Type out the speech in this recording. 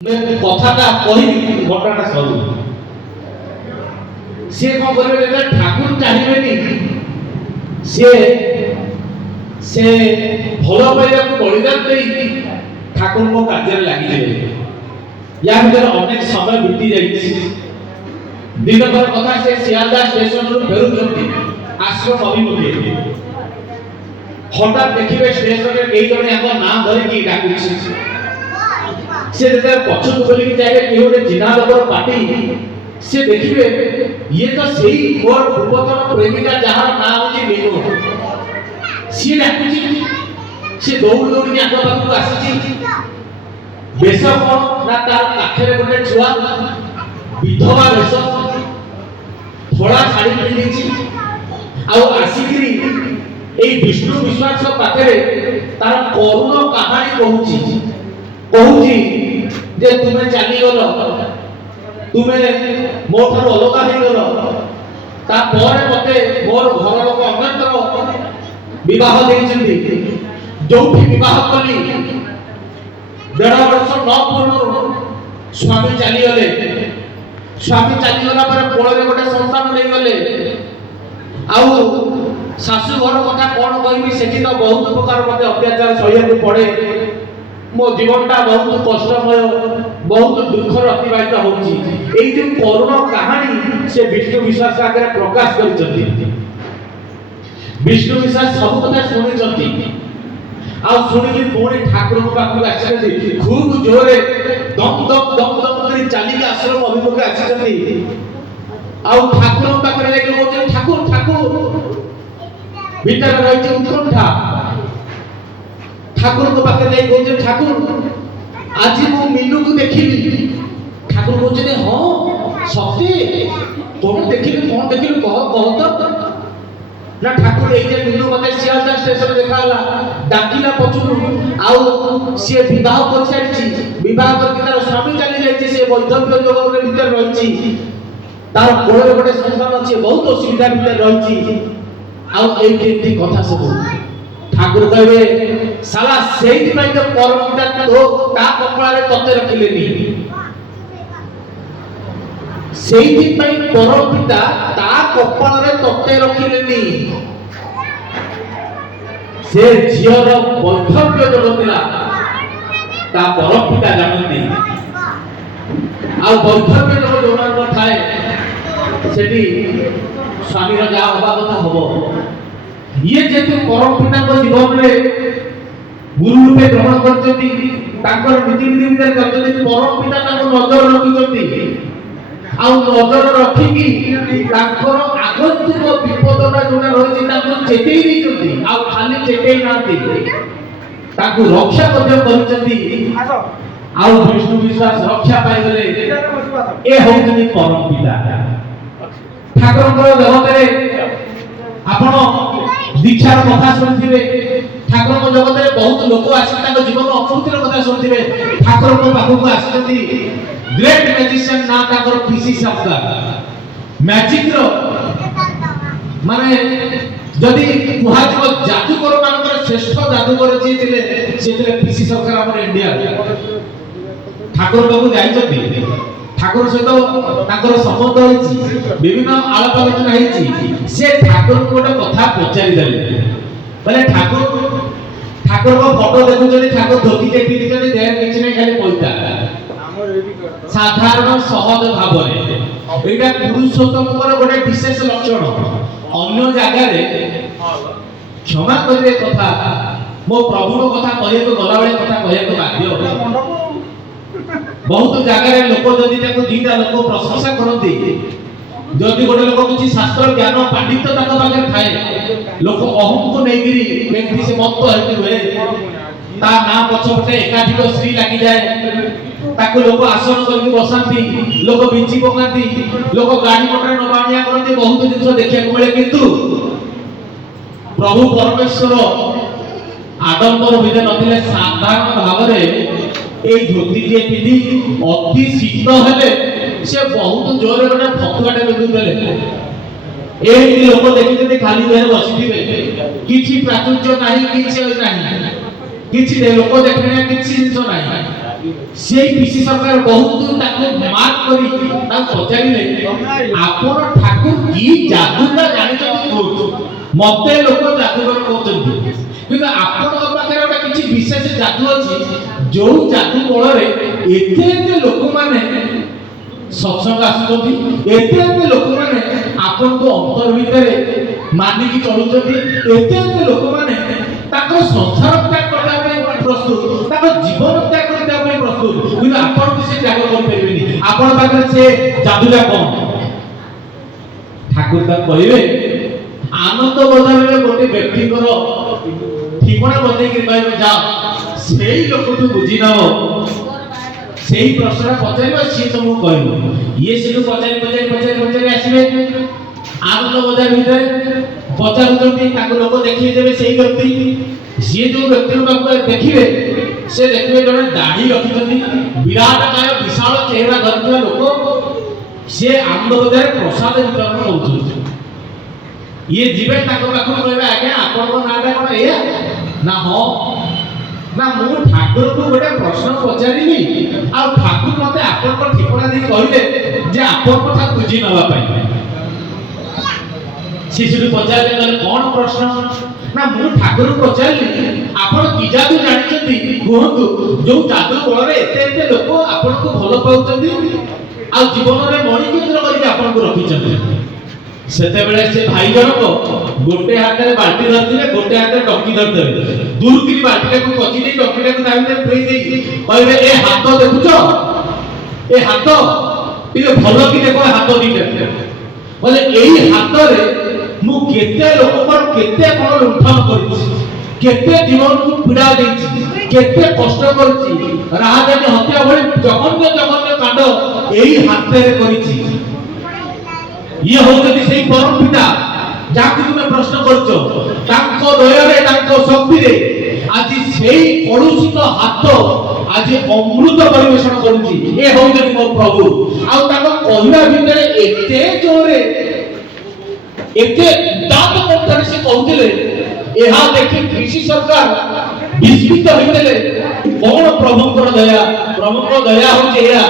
কথাটা কহিনি ঘটনাটা সরু সে কম করবে ঠাকুর চাহিবেনি সে সে ভাল পাইବାକୁ বলিদান দেই ঠাকুরଙ୍କ କାର୍ଯ୍ୟରେ ଲାଗିଯିବେ। ୟା ଭିତରେ ଅନେକ ସମୟ ବିତି ଯାଇଛି। ଦିନକର କଥା ସେ ଶିଆଲଦା ଷ୍ଟେସନରୁ ଫେରୁଛନ୍ତି ଆଶ୍ରମ ଅଭିମୁଖେ। ହଠାତ୍ ଦେଖିବେ ଷ୍ଟେସନରେ କେହି ଜଣେ ଆମ ନାଁ ଧରିକି ଡାକୁଛି। से जेतेबेले पछक बोलिक जाइबे कि गोटे चिन्हा लोकर पार्टी से देखिबे ये तो सही मोर पूर्वतन प्रेमिका जहार नाम होची मीनू सी डाकुची से दौड़ दौड़ के आगे पाखु आसीची बेस कोन ना तार पाखरे गोटे छुआ विधवा बेस थोड़ा साड़ी पिंधीची आ आसीकरी ए विष्णु विश्वास पाखरे तार करुण कहानी कहूची कहूची जे तुमे चली गलो तुमे मोठर अलगा हो गलो ता परे मते मोर घर लोक अन्यतर विवाह देइछन्ती जोठी विवाह कली 1.5 वर्ष न पूर्ण स्वामी चली गला पर कोळे गोटे संतान ले गले आउ सासु घर कथा कोन कहबी सेठी तो बहुत प्रकार मते अत्याचार सहिया पड़े मो जीवनटा बहुत कष्टमय बहुत दुखर अतिबाहित होची एई जो करुण कहानी से विष्णु विश्वास आगे प्रकाश करिसथि। विष्णु विश्वास सब कथा सुनिसथि आ सुनिकी पुणी ठाकुर को पाखु आछथि खूब जोरे दम करी चली के आश्रम अभिमुखे आछथि आ ठाकुर पाखरे लेके बोलते ठाकुर ठाकुर भीतर रहिছে उत्कंठा ठाकुर को पाखे ले बोलते ठाकुर आज मु मीनू को देखिली ठाकुर बोलते हां सत्य कौन देखिली कह तो ना ठाकुर ए जे मीनू मते सियालदा स्टेशन देखाला डाकिला पछुरु आउ से विवाह कर सारिछि विवाह करके तार स्वामी चली जाइछि से वैधव्य जगत भीतर रहिछि तार कोळे गोटे संसार अछि बहुत असुविधा भीतर रहिछि आउ एठी कथा सब ठाकुर कहबे साला सेही पई तो परम पिता तो ता कपड़ारे तते रखिलेनी सेही पई परम पिता ता कपड़ारे तते रखिलेनी से झियर वैधव्य जगतिला ता परम पिता जानती आ वैधव्य जगत जोनार थाए सेठी स्वामीर जा होबा कथा होबो ये जेतु परम पिता को जीवन में गुरु रूपे ग्रहण करछथि ताकर नीति भितर करछथि परम पिता ताको नजर रखिछथि आ नजर रखिकी ताकर आगंतुक विपदटा जोना रहिछि ताको चेतेई दिछथि आ खाली चेतेई नाथि ताको रक्षा ମଧ୍ୟ करछथि आ विष्णु विश्वास रक्षा पाई गले ए होउछथि परम पिता ठाकुरଙ୍କର ଜଗତରେ आपण दीक्षार कथा सुनिथिबे ठाकुर को जगत रे बहुत लोक आसी ताको जीवन अनुभूतिर कथा सुनिथिबे ठाकुर को पाखु को आसीथि ग्रेट मैजिशियन ना ताकर पीसी सरकार मैजिक रो माने जदी कुहाजो जादूगर मानकर श्रेष्ठ जादूगर जे थिले सेथिले पीसी सरकार हमर इंडिया ठाकुर बाबू जाइछथि ठाकुर सहित ताकर संबंध होइछि विभिन्न आलाप आलोचना होइछि से ठाकुर को गोटे कथा पचारि देले बोले ठाकुर को फोटो देखुछथि ठाकुर धोती टेकी दिछथि देह किछि नै खाली पैसा साधारण सहज भावरे एटा पुरुषोत्तमकर गोटे विशेष लक्षण अन्य जगह रे क्षमा करिवे कथा मो प्रभु को कथा कहिए तो गला बेले कथा कहिए तो बाध्य बहुत जगह रे लोक जदि ताको दीटा लोक प्रशंसा करନ୍ତି जदि गोटे लोक किछि शास्त्र ज्ञान पांडित्य ताको पाखे थाए लोक अहम को नेगिरी केमति से मत हेतु हुए ता ना पछपटे एकाधिक श्री लागि जाए ताको लोक आसन करके बसंती लोक बिंची पकांती लोक गाड़ी मोटर नबानिया करନ୍ତି बहुत जिंस देखिया को मिले किंतु प्रभु परमेश्वर आडंबर विदे नथिले साधारण भावरे ए धोती जे पिधी अति शीत हेले से बहुत जोरे गोटे फतुआटे बिंदु देले ए लोक देखिते खाली देह बसिथिबे किछि प्राचुर्य नाही किछि नाही किछि लोक देखने किछि जिंस नाही সেই পিସି ସରକାର ବହୁତ ତାକୁ ମାର୍କ କରି ତାକୁ ପଚାରିଲେ ଆପଣ ଠାକୁର କି ଯାଦୁଟା ଜାଣିଛନ୍ତି କୁହନ୍ତୁ। ମତେ ଲୋକ ଯାଦୁକର କହୁଛନ୍ତି, କିନ୍ତୁ ଆପଣଙ୍କ ପାଖରେ ଗୋଟେ କିଛି ବିଶେଷ ଯାଦୁ ଅଛି ଯୋଉ ଯାଦୁ ବଳରେ ଏତେ ଏତେ ଲୋକମାନେ ସତ୍ସଙ୍ଗ ଆସୁଛନ୍ତି, ଏତେ ଏତେ ଲୋକମାନେ ଆପଣଙ୍କ ଅନ୍ତର ଭିତରେ ମାନିକି ଚଳୁଛନ୍ତି, ଏତେ ଏତେ ଲୋକମାନେ ତାଙ୍କ ସଂସାର ତ୍ୟାଗ କରିବା ପାଇଁ ପ୍ରସ୍ତୁତ, ତାଙ୍କ ଜୀବନ ତ୍ୟାଗ କରିବା ପାଇଁ ପ୍ରସ୍ତୁତ, କିନ୍ତୁ ଆପଣଙ୍କୁ ସେ ତ୍ୟାଗ କରିପାରିବେନି। ଆପଣ ପାଖରେ ସେ ଯାଦୁଟା କଣ? ଠାକୁର ତାକୁ କହିବେ ଆନନ୍ଦ ବଜାରରେ ଗୋଟେ ବ୍ୟକ୍ତିଙ୍କର ଠିକଣା ବତେଇକି କହିବେ ଯାଅ ସେଇ ଲୋକଠୁ ବୁଝି ନବ, ସେଇ ପ୍ରଶ୍ନଟା ପଚାରିବ, ସିଏ ତମକୁ କହିବ। ଇଏ ସେଠୁ ପଚାରି ଆସିବେ ଆନନ୍ଦ ବଜାର ଭିତରେ ପଚାରୁଛନ୍ତି, ତାଙ୍କୁ ଲୋକ ଦେଖେଇ ଦେବେ ସେଇ ବ୍ୟକ୍ତି। ସିଏ ଯୋଉ ବ୍ୟକ୍ତିଙ୍କ ପାଖକୁ ଦେଖିବେ ସେ ଦେଖିବେ ଜଣେ ଦାଢି ରଖିଛନ୍ତି, ବିରାଟ କାୟ ବିଶାଳ ଚେହେରା ଧରିଥିବା ଲୋକ, ସେ ଆନନ୍ଦ ବଜାରରେ ପ୍ରସାଦ ବିତରଣ କରୁଛନ୍ତି। ଇଏ ଯିବେ ତାଙ୍କ ପାଖକୁ କହିବେ ଆଜ୍ଞା ଆପଣଙ୍କ ନାଁଟା କଣ ଏଇଆ? ନା ହଁ। ନା ମୁଁ ଠାକୁରଙ୍କୁ ଗୋଟେ ପ୍ରଶ୍ନ ପଚାରିଲି, ଆଉ ଠାକୁର ମତେ ଆପଣଙ୍କ ଠିକଣା ଦେଇ କହିଲେ ଯେ ଆପଣଙ୍କ କଥା ବୁଝି ନେବା ପାଇଁ। ସେ ସେଠୁ ପଚାରିଲେ କହିଲେ କଣ ପ୍ରଶ୍ନ? ନା ମୁଁ ଠାକୁରଙ୍କୁ ପଚାରିଲି ଆପଣ କି ଯାଦୁ ଜାଣିଛନ୍ତି କୁହନ୍ତୁ, ଯୋଉ ଯାଦୁ ବଳରେ ଏତେ ଏତେ ଲୋକ ଆପଣଙ୍କୁ ଭଲ ପାଉଛନ୍ତି ଆଉ ଜୀବନରେ ମଣିକେନ୍ଦ୍ର କରିକି ଆପଣଙ୍କୁ ରଖିଛନ୍ତି। ସେତେବେଳେ ସେ ଭାଇ ଜଣକ ଗୋଟେ ହାତରେ ବାଲ୍ଟି ଧରିଥିବେ, ଗୋଟେ ହାତରେ ଟଙ୍କି ଧରିଥିବେ, ଦୂରକିରି ବାଲ୍ଟିଟାକୁ ପଚି ଦେଇ ଟଙ୍କିଟାକୁ ତା ଭିତରେ ପୁରେଇ ଦେଇ କହିବେ ଏ ହାତ ଦେଖୁଛ, ଏ ହାତ ଟିକେ ଭଲ କି ଦେଖ, ହାତ ଦିଟା ବୋଲେ ଏଇ ହାତରେ ମୁଁ କେତେ ଲୋକଙ୍କର କେତେ କଣ ଲୁଣ୍ଠନ କରିଛି, କେତେ ଜୀବନକୁ ପୀଡ଼ା ଦେଇଛି, କେତେ କଷ୍ଟ କରିଛି, ରାହାଜାନୀ ହତ୍ୟା ଭଳି ଜଘନ୍ୟ ଜଘନ୍ୟ କାଣ୍ଡ ଏଇ ହାତରେ କରିଛି। ଇଏ ହଉଛନ୍ତି ସେଇ ପରମ ପିତା ଯାହାକୁ ତୁମେ ପ୍ରଶ୍ନ କରୁଛ, ତାଙ୍କ ଦୟାରେ ତାଙ୍କ ଶକ୍ତିରେ ଆଜି ସେଇ କଳୁଷିତ ହାତ ଆଜି ଅମୃତ ପରିବେଷଣ କରୁଛି। ଏ ହଉଛନ୍ତି ମୋ ପ୍ରଭୁ। ଆଉ ତାଙ୍କ କହିବା ଭିତରେ ଏତେ ଜୋରେ ଏତେ ଦାନ୍ତ କଣ୍ଠରେ ସେ କହୁଥିଲେ, ଏହା ଦେଖି ପିସି ସରକାର ବିସ୍ମିତ ହୋଇଥିଲେ। କଣ ପ୍ରଭୁଙ୍କର ଦୟା? ପ୍ରଭୁଙ୍କ ଦୟା ହଉଛି ଏହା